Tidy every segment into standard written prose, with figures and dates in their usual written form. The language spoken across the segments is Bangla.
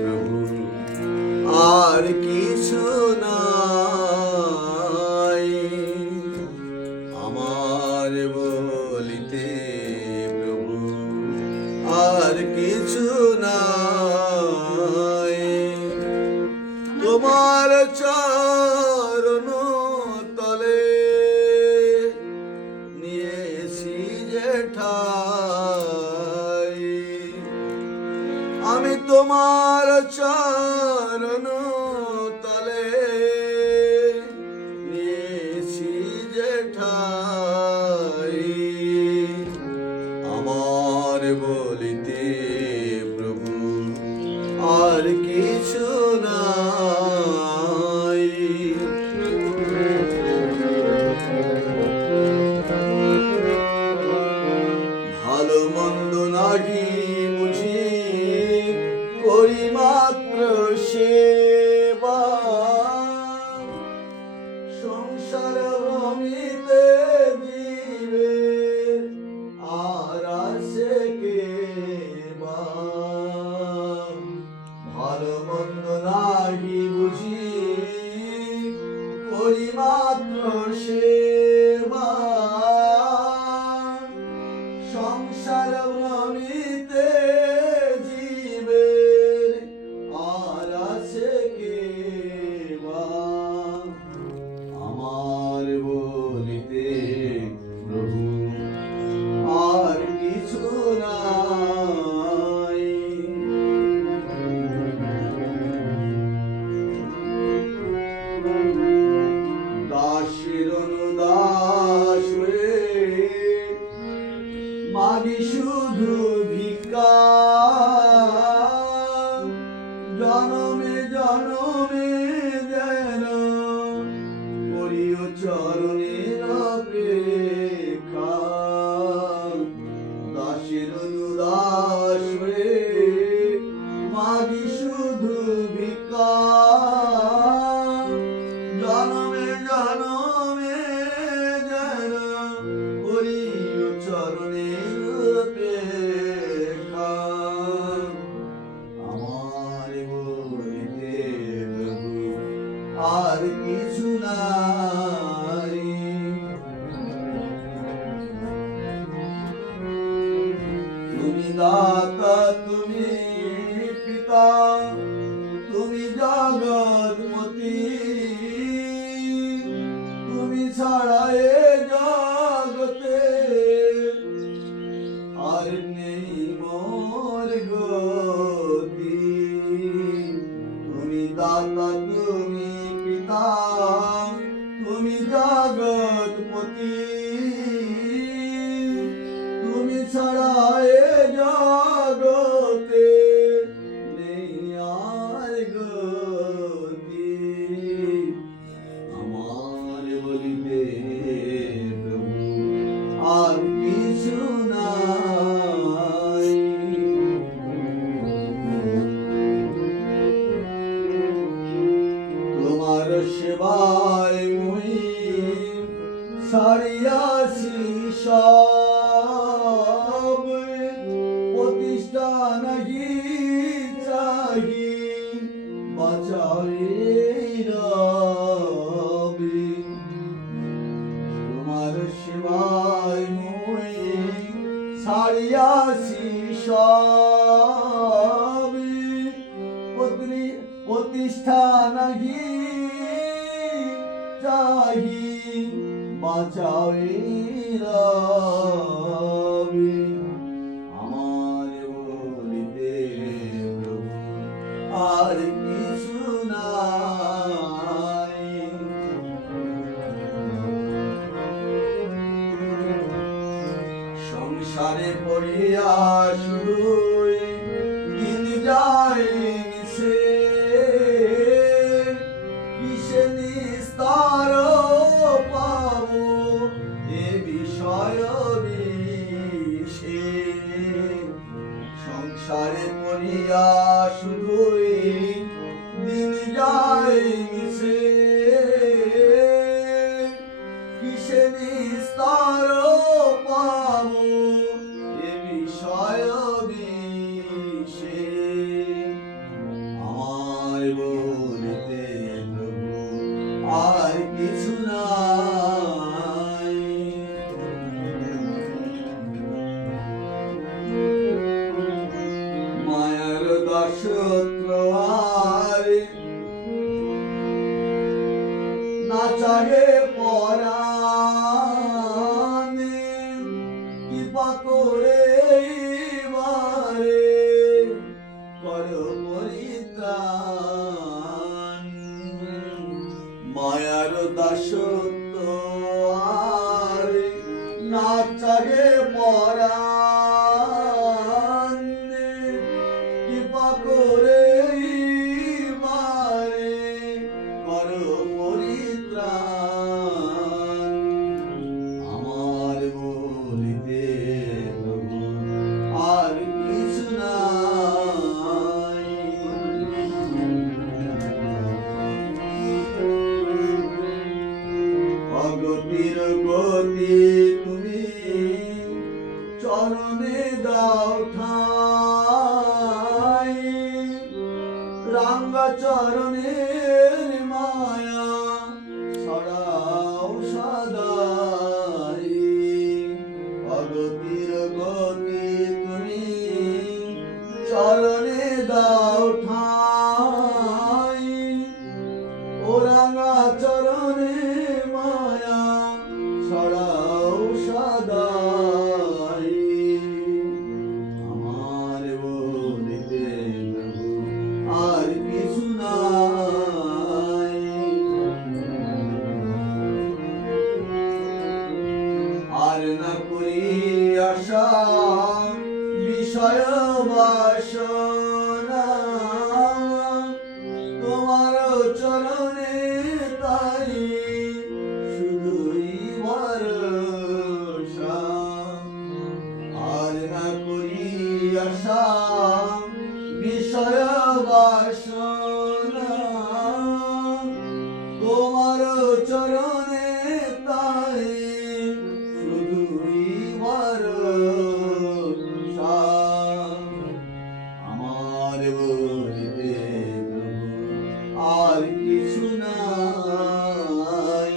প্রভু আর কিছু নাই আমার বলিতে, প্রভু আর কিছু নাই। তোমার চরণ তলে নিয়েছি যে ঠাই, আমি তোমার চরণ তলে নিয়েছি যে ঠাই, আমার বলিতে, প্রভু আর কিছু নাই। ভালো মন্দ নাহি বুঝি করি মাত্র সেবা, সংসার ভ্রমিতে জীবের আর আছে কে বা। ভালো মন্দ নাহি বুঝি করি মাত্র সেবা, সংসার ভ্রমিতে জীবের আর আছে কে বা। আমার বলিতে, প্রভু আর কিছু নাই। দাসের অনুদাস হয়ে মাগি শুধু ভিক্ষা, জনমে জনমে যেন করিও চরণের অপেক্ষা। দাসের অনুদাস হয়ে মাগি শুধু ভিক্ষা, জনমে জনমে যেন করিও চরণের অপেক্ষা। আমার বলিতে, প্রভু আর কিছু নাই। তুমি দাতা, তুমি পিতা, তুমি জগৎপতি, তুমি ছাড়া এ জগতে আর নেই মোর গতি। তুমি দাতা, তুমি পিতা, তুমি জগৎপতি, তুমি ছাড়া এ জগতে নেই আর গতি। আমার বলিতে, প্রভু আর কিছু নাই। তোমার সেবায় মুই ছাড়িয়াছি সব, প্রতিষ্ঠা নাহি চাহি বাঁচাও এই রবি। তোমার সেবায় মুই ছাড়িয়াছি সব, প্রতিষ্ঠা নাহি চাহি বাঁচাও এই রবি। আমার বলিতে, প্রভু আর কিছু নাই। সংসারে পড়িয়া শুধুই দিন যায় মিশে, কিসে নিস্তার পাবো এ বিষয় বিষে। সংসারে পড়িয়া শুধুই দিন যায় মিশে, কিসে নিস্তার পাবো এ বিষয় বিষে। দাসত্ব আর না চাহে পরাণে, কৃপা করে এইবারে করো পরিত্রাণ। মায়ার দাসত্ব আর না চাহে পরাণে, কৃপা করে এইবারে করো পরিত্রাণ। আমার বলিতে প্রভু আর কিছু নাই। অগতির গতি তুমি চরণে দাও ঠাই, রাঙ্গা চরণের মায়া ছড়াও সদাই। অগতির গতি তুমি চরণে দাও ঠাই, ও রাঙ্গা চরণে মায়া ছড়াও সদাই। আমার বলিতে প্রভু আর কিছু নাই। আর না করি আশা বিষয় বাসনা, তোমার চরণে তাই শুধুই ভরসা। আর না করি আশা বিষয় বাসনা, তোমার চরণে তাই শুধুই ভরসা। আমার বলিতে প্রভু আর কিছু নাই।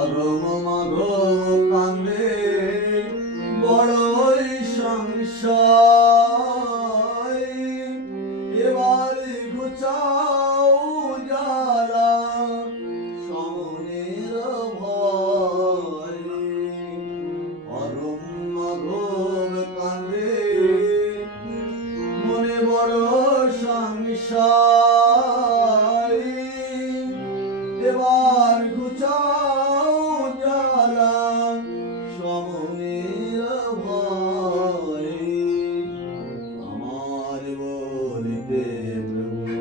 অধম মাধব কান্দে বড়ই সংশয়, এবার ঘুচাও জ্বালা সমনের ভয়। অধম মাধব কান্দে মনে বড় সংশয়, এবার ঘুচাও জ্বালা সমনের ভয়। আমার বলিতে প্রভু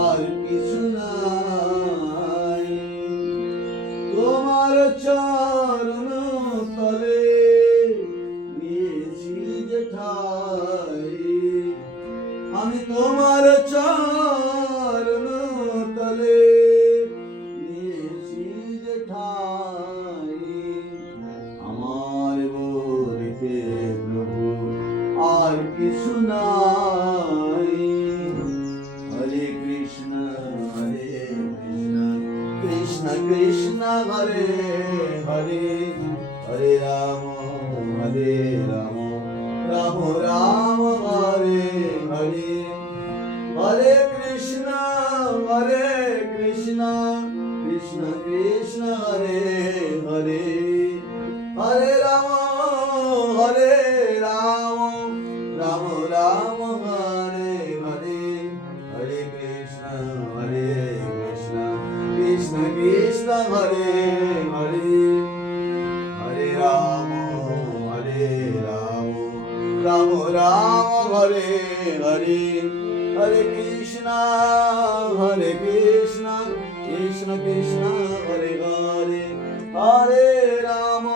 আর কিছু নাই। তোমার চরণ তলে নিয়েছি যে ঠাই, আমি তোমার চরণ তলে নিয়েছি যে ঠাই। আমার বলিতে প্রভু আর কিছু নাই। হরে কৃষ্ণ কৃষ্ণ কৃষ্ণ হরে হরে, হরে রাম রাম রাম হরে হরে। হরে কৃষ্ণ কৃষ্ণ কৃষ্ণ হরে হরে, হরে রাম রাম রাম হরে হরে। হরে কৃষ্ণ কৃষ্ণ কৃষ্ণ হরে হরে, হরে রাম রাম রাম হরে হরে। হরে কৃষ্ণ কৃষ্ণ কৃষ্ণ হরে হরে, হরে রাম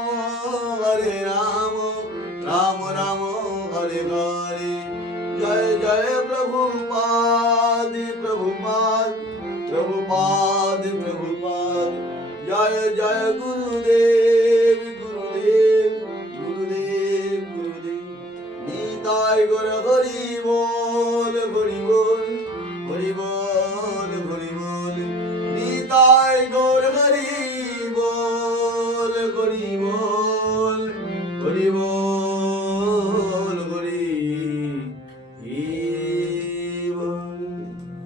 রাম রাম হরে হরে। জয় জয় প্রভুপাদ প্রভুপাদ প্রভুপাদ প্রভুপাদ। জয় জয় গুরুদেব গুরুদেব গুরুদেব গুরুদেব। নিতাই গৌর হরি